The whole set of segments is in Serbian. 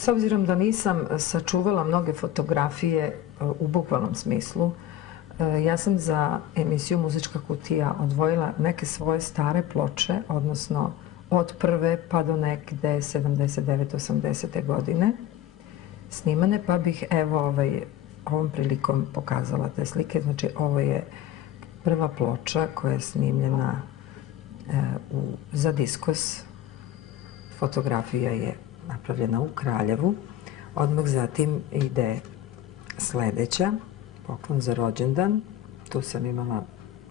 S obzirom da nisam sačuvala mnoge fotografije u bukvalnom smislu, ja sam za emisiju Muzička kutija odvojila neke svoje stare ploče, odnosno od prve pa do negde 79-80. godine snimane, pa bih evo ovom prilikom pokazala te slike. Znači, ovo je prva ploča koja je snimljena za Diskos. Fotografija je napravljena u Kraljevu. Odmah zatim ide sledeća, poklon za rođendan. Tu sam imala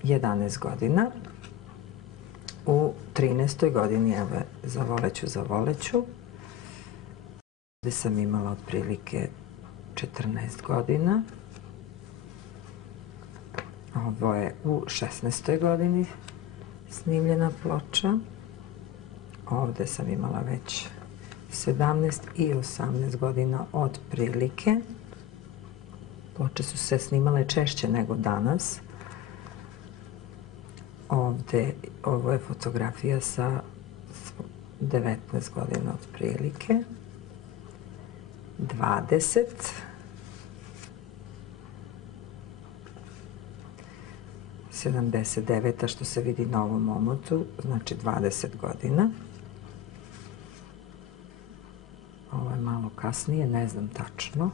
11 godina. U 13. godini, evo, zavoleću. Ovde sam imala otprilike 14 godina. Ovo je u 16. godini snimljena ploča. Ovde sam imala već 17 i 18 godina otprilike. Ploče su se snimale češće nego danas. Ovde, ovo je fotografija sa 19 godina otprilike. 20. 79. što se vidi na ovom omotu, znači 20 godina. Ovo je malo kasnije, ne znam tačno.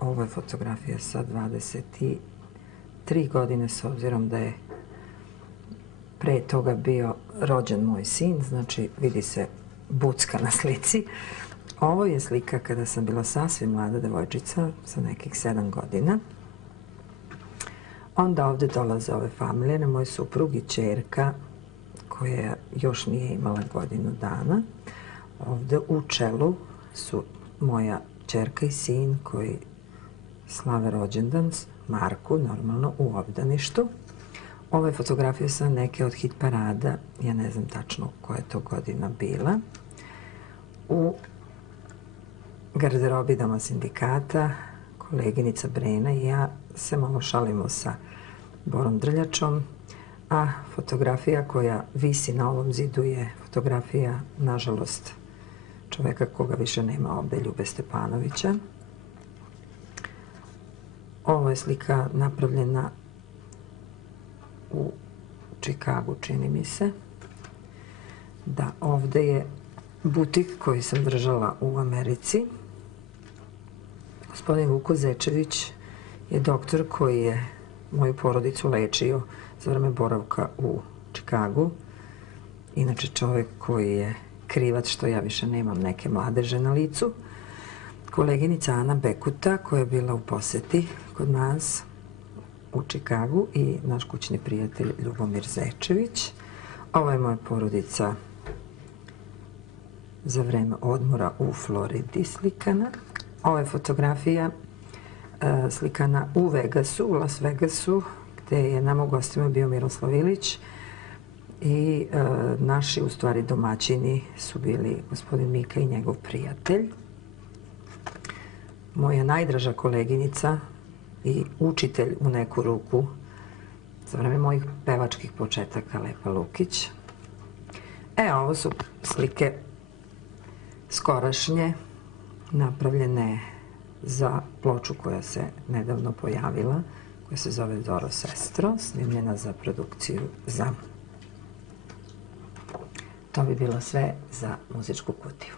Ovo je fotografija sa 23 godine, s obzirom da je pre toga bio rođen moj sin, znači vidi se bucka na slici. Ovo je slika kada sam bila sasvim mlada devojčica, sa nekih 7 godina. Onda ovde dolaze ove familije, moj suprug i ćerka, koja još nije imala godinu dana. Ovde u čelu su moja ćerka i sin koji slave rođendan, Marku, normalno, u obdaništu. Ovo je fotografija sa neke od hit parada, ja ne znam tačno koja je to godina bila. U garderobi Doma sindikata, koleginica Brena i ja se malo šalimo sa Borom Drljačom, a fotografija koja visi na ovom zidu je fotografija, nažalost, čoveka koga više nema ovde, Ljube Stepanovića. Ovo je slika napravljena u Čikagu, čini mi se. Da, ovde je butik koji sam držala u Americi. Gospodin Vuko Zečević je doktor koji je moju porodicu lečio za vreme boravka u Čikagu. Inače, čovek koji je krivac što ja više nemam neke mladeže na licu. Koleginica Ana Bekuta koja je bila u poseti kod nas u Čikagu i naš kućni prijatelj Ljubomir Zečević. Ovo je moja porodica za vreme odmora u Floridi slikana. Ovo je fotografija slikana u Vegasu, u Las Vegasu, gde je nama u gostima bio Miroslav Ilić i naši, u stvari, domaćini su bili gospodin Mika i njegov prijatelj. Moja najdraža koleginica i učitelj u neku ruku za vreme mojih pevačkih početaka, Lepa Lukić. Ovo su slike skorašnje, napravljene za ploču koja se nedavno pojavila, koja se zove Doro Sestro, snimljena za produkciju ZAM. To bi bilo sve za Muzičku kutiju.